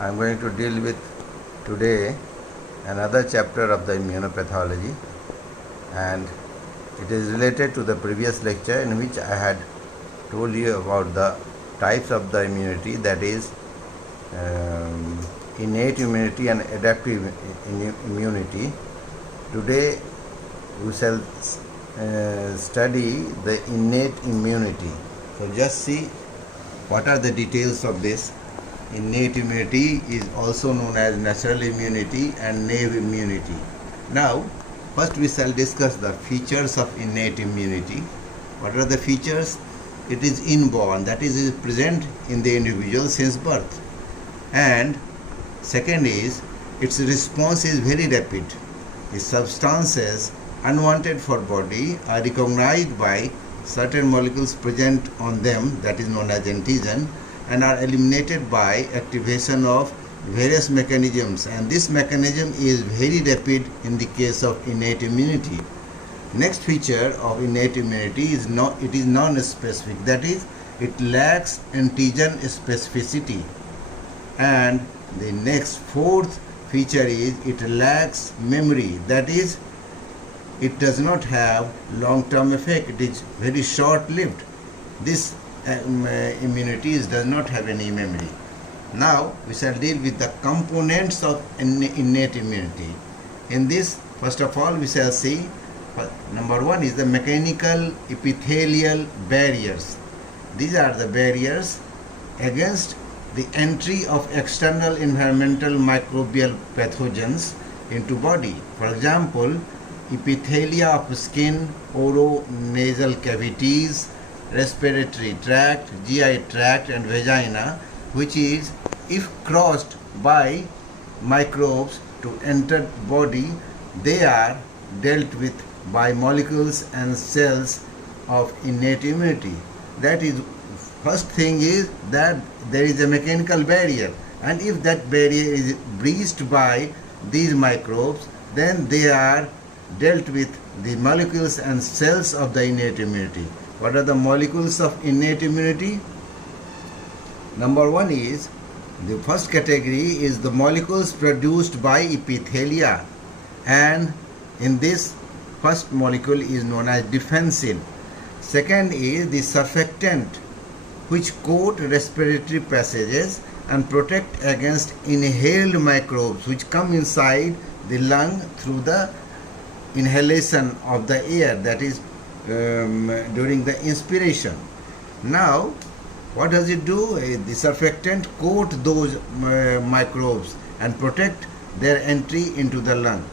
I am going to deal with today another chapter of the immunopathology, and it is related to the previous lecture in which I had told you about the types of the immunity, that is innate immunity and adaptive immunity. Today we shall study the innate immunity. So just see what are the details of this. Innate immunity is also known as natural immunity and naive immunity. Now, first we shall discuss the features of innate immunity. What are the features? It is inborn, that is present in the individual since birth. And second is, its response is very rapid. The substances unwanted for body are recognized by certain molecules present on them, that is known as antigen, and are eliminated by activation of various mechanisms, and this mechanism is very rapid in the case of innate immunity. Next feature of innate immunity is it is non-specific, that is it lacks antigen specificity. And the next fourth feature is it lacks memory, that is it does not have long-term effect, it is very short-lived. This immunity does not have any memory. Now we shall deal with the components of innate immunity. In this, first of all, we shall see number one is the mechanical epithelial barriers. These are the barriers against the entry of external environmental microbial pathogens into body. For example, epithelia of skin, oronasal cavities, respiratory tract, GI tract and vagina, which is, if crossed by microbes to enter body, they are dealt with by molecules and cells of innate immunity. That is, first thing is that there is a mechanical barrier, and if that barrier is breached by these microbes, then they are dealt with the molecules and cells of the innate immunity. What are the molecules of innate immunity? Number one is, the first category is the molecules produced by epithelia, and in this first molecule is known as defensin. Second is the surfactant, which coat respiratory passages and protect against inhaled microbes which come inside the lung through the inhalation of the air, that is during the inspiration. Now, what does it do? The surfactant coat those microbes and protect their entry into the lung.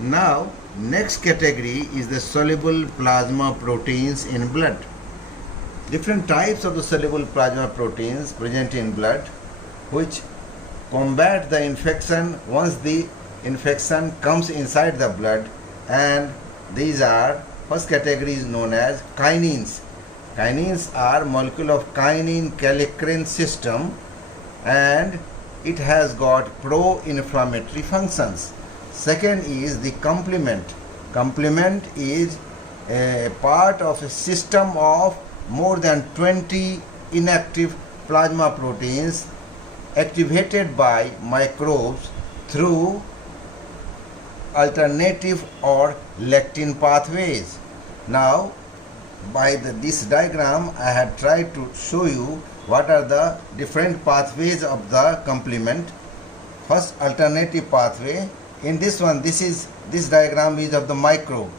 Now, next category is the soluble plasma proteins in blood. Different types of the soluble plasma proteins present in blood, which combat the infection once the infection comes inside the blood, and these are, first category is known as kinins. Kinins are molecule of kinin kallikrein system, and it has got pro-inflammatory functions. Second is the complement. Complement is a part of a system of more than 20 inactive plasma proteins activated by microbes through alternative or lectin pathways. Now, by this diagram, I have tried to show you what are the different pathways of the complement. First, alternative pathway. In this one, this diagram is of the microbe,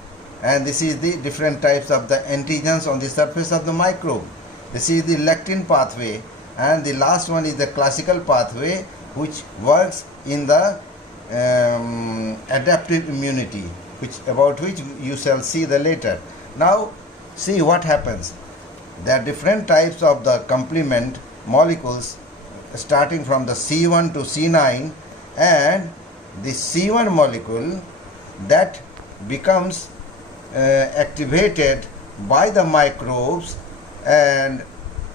and this is the different types of the antigens on the surface of the microbe. This is the lectin pathway, and the last one is the classical pathway, which works in the adaptive immunity, about which you shall see the later. Now, see what happens. There are different types of the complement molecules, starting from the C1 to C9, and the C1 molecule that becomes activated by the microbes, and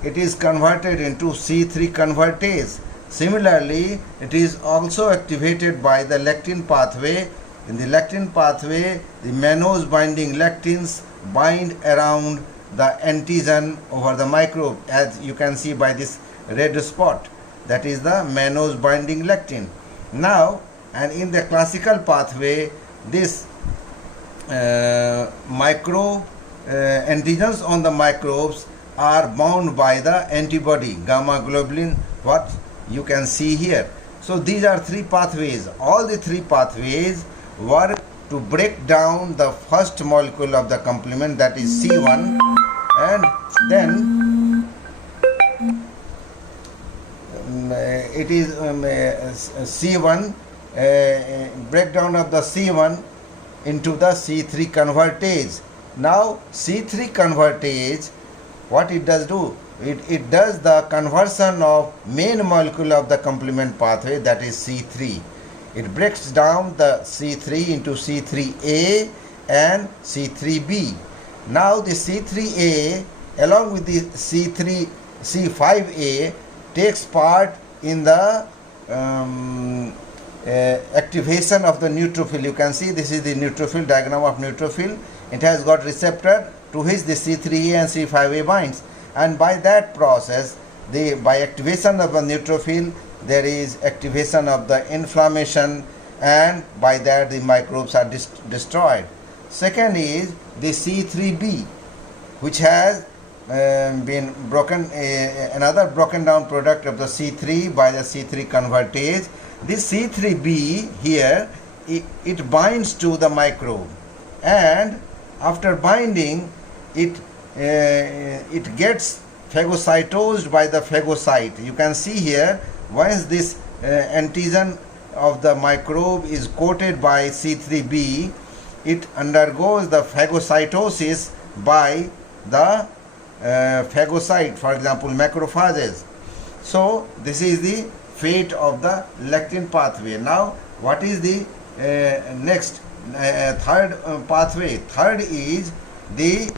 it is converted into C3 convertase. Similarly, it is also activated by the lectin pathway. In the lectin pathway, the mannose binding lectins bind around the antigen over the microbe, as you can see by this red spot. that is the mannose binding lectin. Now, and in the classical pathway, this microbe antigens on the microbes are bound by the antibody gamma globulin, what you can see here. So these are three pathways. All the three pathways work to break down the first molecule of the complement, that is C1, and then it is C1, breakdown of the C1 into the C3 convertase. Now C3 convertase, what it does do? It does the conversion of main molecule of the complement pathway, that is C3. It breaks down the C3 into C3A and C3B. Now the C3A along with the C5A takes part in the activation of the neutrophil. You can see this is the neutrophil, diagram of neutrophil. It has got receptor to which the C3A and C5A binds, and by that process, by activation of the neutrophil, there is activation of the inflammation, and by that the microbes are destroyed. Second is the C3B, which has been broken, another broken down product of the C3 by the C3 convertase. This C3B here, it binds to the microbe, and after binding, it gets phagocytosed by the phagocyte. You can see here, once this antigen of the microbe is coated by C3B, it undergoes the phagocytosis by the phagocyte, for example macrophages. So this is the fate of the lectin pathway. Now what is the next third pathway? Third is the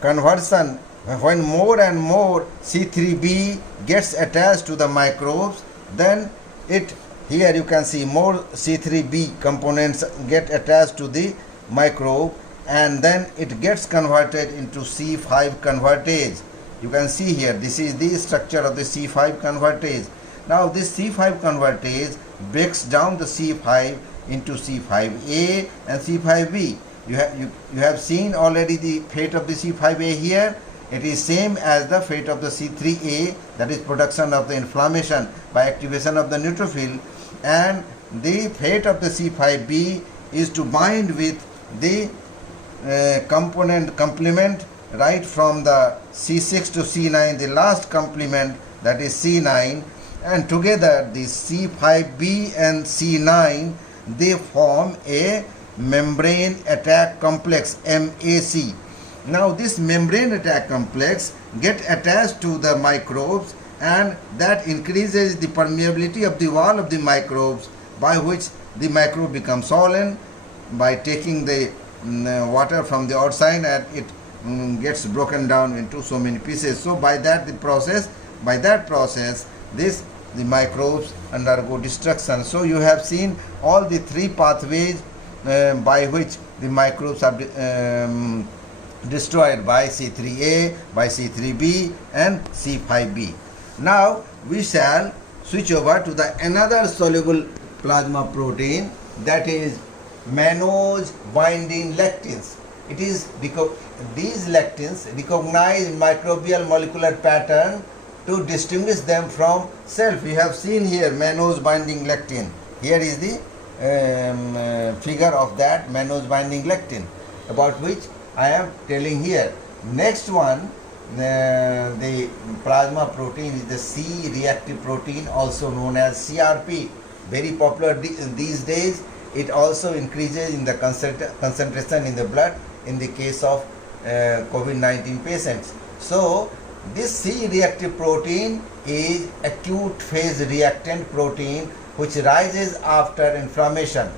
conversion, when more and more C3B gets attached to the microbes, then here you can see more C3B components get attached to the microbe, and then it gets converted into C5 convertase. You can see here, this is the structure of the C5 convertase. Now this C5 convertase breaks down the C5 into C5A and C5B. You have seen already the fate of the C5A here. It is same as the fate of the C3A, that is production of the inflammation by activation of the neutrophil, and the fate of the C5B is to bind with the complement right from the C6 to C9, the last complement, that is C9, and together the C5B and C9, they form a membrane attack complex, MAC. Now this membrane attack complex get attached to the microbes, and that increases the permeability of the wall of the microbes, by which the microbe becomes swollen by taking the water from the outside, and it gets broken down into so many pieces. So by that process the microbes undergo destruction. So you have seen all the three pathways by which the microbes are destroyed, by C3A, by C3B and C5B. Now we shall switch over to the another soluble plasma protein, that is mannose binding lectins. It is because these lectins recognize microbial molecular pattern to distinguish them from self. You have seen here mannose binding lectin. Here is the figure of that mannose binding lectin, about which I am telling here. Next one, the plasma protein is the C-reactive protein, also known as CRP. Very popular these days. It also increases in the concentration in the blood in the case of COVID-19 patients. So this C-reactive protein is acute phase reactant protein which rises after inflammation.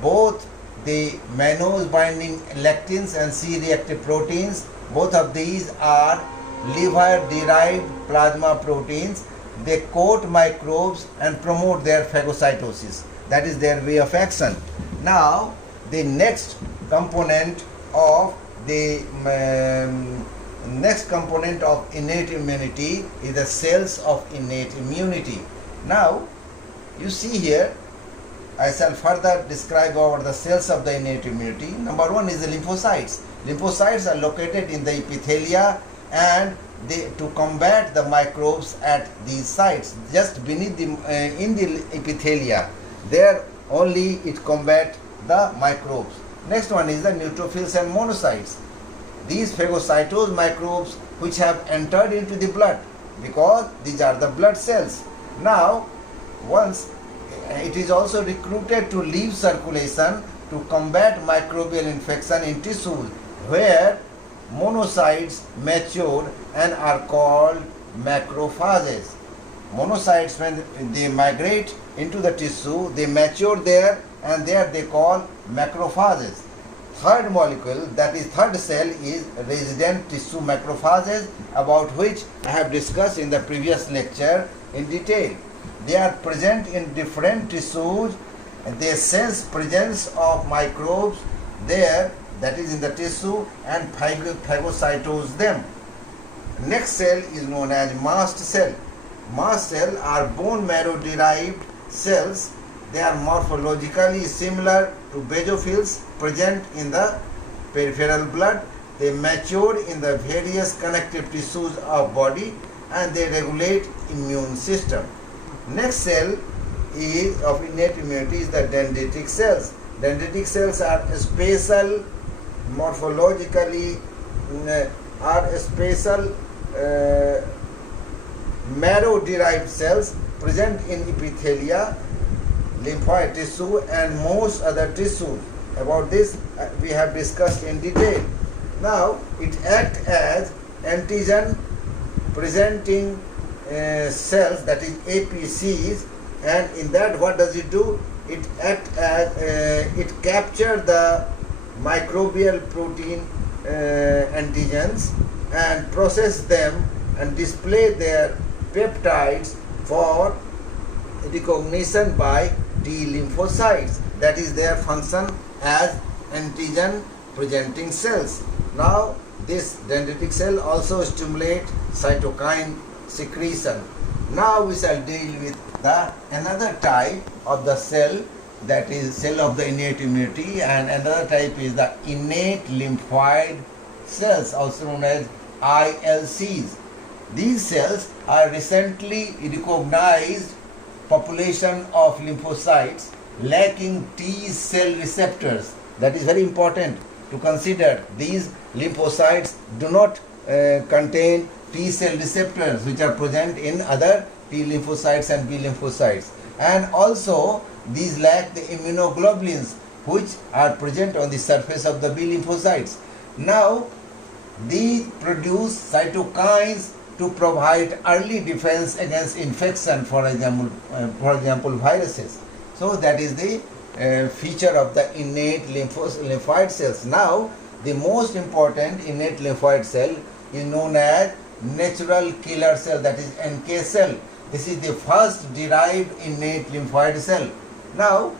Both the mannose binding lectins and C-reactive proteins, both of these are liver derived plasma proteins. They coat microbes and promote their phagocytosis. That is their way of action. Now the next component of the Next component of innate immunity is the cells of innate immunity. Now, you see here, I shall further describe over the cells of the innate immunity. Number one is the lymphocytes. Lymphocytes are located in the epithelia and to combat the microbes at these sites, just beneath the in the epithelia. There only it combat the microbes. Next one is the neutrophils and monocytes. These phagocytose microbes which have entered into the blood, because these are the blood cells. Now, once it is also recruited to leave circulation to combat microbial infection in tissues where monocytes mature and are called macrophages. Monocytes, when they migrate into the tissue, they mature there and there they call macrophages. Third molecule, that is third cell, is resident tissue macrophages, about which I have discussed in the previous lecture in detail. They are present in different tissues and they sense presence of microbes there, that is in the tissue, and phagocytose them. Next cell is known as mast cell. Mast cell are bone marrow derived cells. They are morphologically similar to basophils present in the peripheral blood. They mature in the various connective tissues of body and they regulate immune system. Next cell is of innate immunity is the dendritic cells. Dendritic cells are spatial, morphologically are spatial marrow derived cells present in epithelia, lymphoid tissue and most other tissues. About this we have discussed in detail. Now it acts as antigen presenting cells, that is APCs, and in that what does it do? It acts as it captures the microbial protein antigens and process them and display their peptides for recognition by T lymphocytes. That is their function as antigen presenting cells. Now this dendritic cell also stimulate cytokine secretion. Now we shall deal with the another type of the cell, that is cell of the innate immunity, and another type is the innate lymphoid cells, also known as ILCs. These cells are recently recognized population of lymphocytes lacking T cell receptors. That is very important to consider. These lymphocytes do not contain T cell receptors which are present in other T lymphocytes and B lymphocytes, and also these lack the immunoglobulins which are present on the surface of the B lymphocytes. Now these produce cytokines to provide early defense against infection, for example viruses. So that is the feature of the innate lymphoid cells. Now the most important innate lymphoid cell is known as natural killer cell, that is NK cell. This is the first derived innate lymphoid cell. Now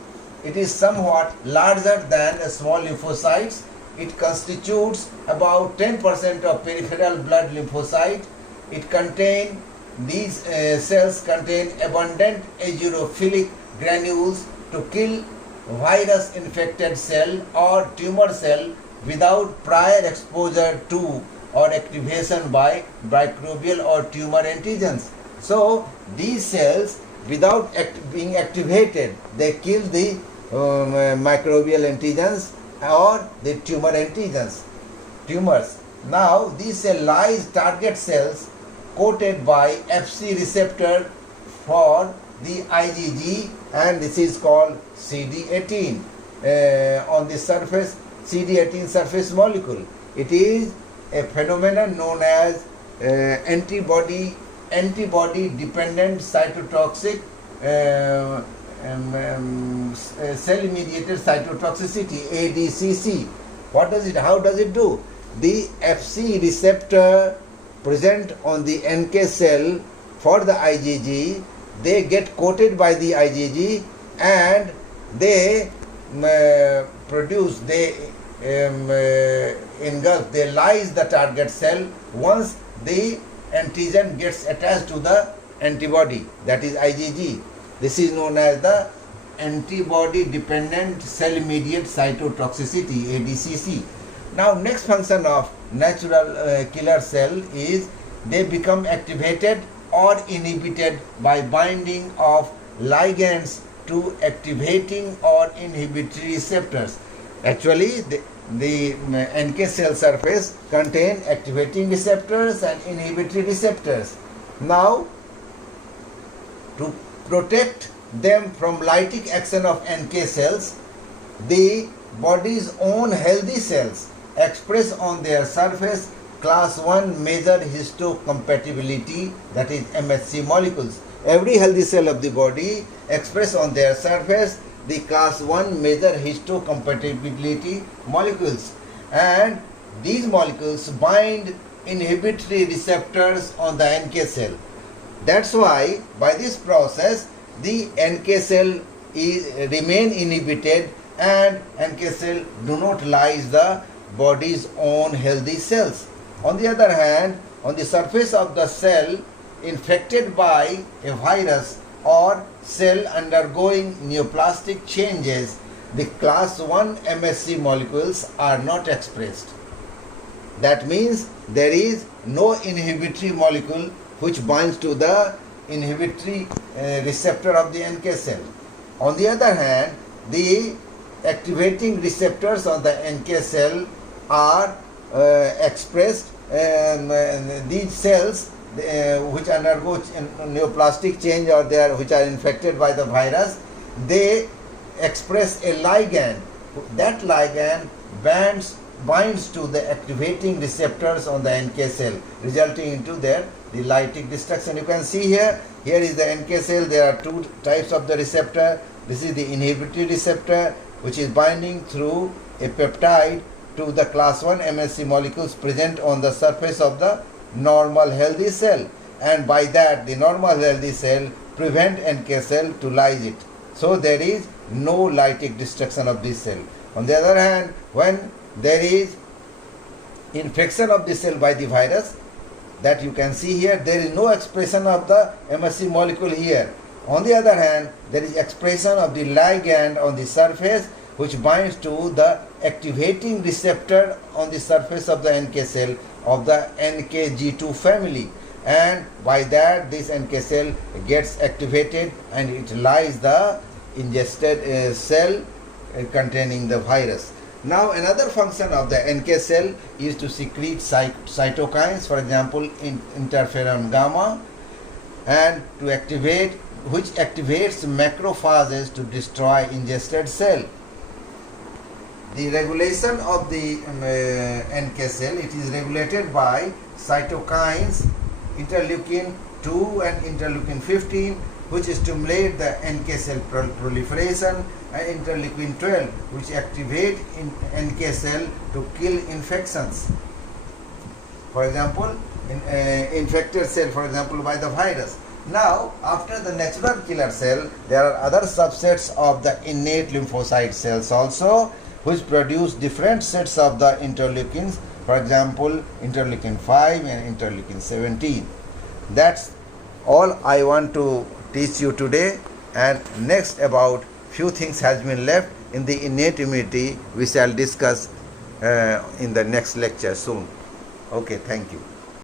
it is somewhat larger than the small lymphocytes. It constitutes about 10% of peripheral blood lymphocyte. It contain, these cells contain abundant eosinophilic granules to kill virus infected cell or tumor cell without prior exposure to or activation by microbial or tumor antigens. So these cells, without being activated, they kill the microbial antigens or the tumor antigens, tumors. Now these cell lyse target cells coated by Fc receptor for the IgG, and this is called CD18 on the surface, CD18 surface molecule. It is a phenomenon known as antibody dependent cytotoxic cell mediated cytotoxicity, ADCC. What does it, how does it do? The Fc receptor present on the NK cell for the IgG, they get coated by the IgG and they produce, they engulf, they lyse the target cell once the antigen gets attached to the antibody, that is IgG. This is known as the antibody dependent cell mediated cytotoxicity, ADCC. Now next function of natural killer cell is they become activated or inhibited by binding of ligands to activating or inhibitory receptors. Actually, the NK cell surface contain activating receptors and inhibitory receptors. Now, to protect them from lytic action of NK cells, the body's own healthy cells express on their surface class 1 major histocompatibility, that is MHC molecules. Every healthy cell of the body express on their surface the class 1 major histocompatibility molecules, and these molecules bind inhibitory receptors on the NK cell. That's why by this process the NK cell remain inhibited and NK cell do not lyse the body's own healthy cells. On the other hand, on the surface of the cell infected by a virus or cell undergoing neoplastic changes, the class 1 MHC molecules are not expressed. That means there is no inhibitory molecule which binds to the inhibitory receptor of the NK cell. On the other hand, the activating receptors on the NK cell are expressed. These cells which undergo neoplastic change or which are infected by the virus, they express a ligand. That ligand binds to the activating receptors on the NK cell, resulting into the lytic destruction. You can see here is the NK cell. There are two types of the receptor. This is the inhibitory receptor, which is binding through a peptide to the class 1 MHC molecules present on the surface of the normal healthy cell, and by that the normal healthy cell prevent NK cell to lyse it. So there is no lytic destruction of this cell. On the other hand, when there is infection of the cell by the virus, that you can see here, there is no expression of the MHC molecule here. On the other hand, there is expression of the ligand on the surface which binds to the activating receptor on the surface of the NK cell of the NKG2 family, and by that this NK cell gets activated and it lyses the ingested cell containing the virus. Now another function of the NK cell is to secrete cytokines, for example interferon gamma, and to activate, which activates macrophages to destroy ingested cell. The regulation of the NK cell, it is regulated by cytokines interleukin 2 and interleukin 15, which stimulate the NK cell proliferation, and interleukin 12, which activate NK cell to kill infections. For example, infected cell, for example, by the virus. Now, after the natural killer cell, there are other subsets of the innate lymphocyte cells also, which produce different sets of the interleukins, for example, interleukin 5 and interleukin 17. That's all I want to teach you today, and next about few things has been left in the innate immunity we shall discuss in the next lecture soon. Okay, thank you.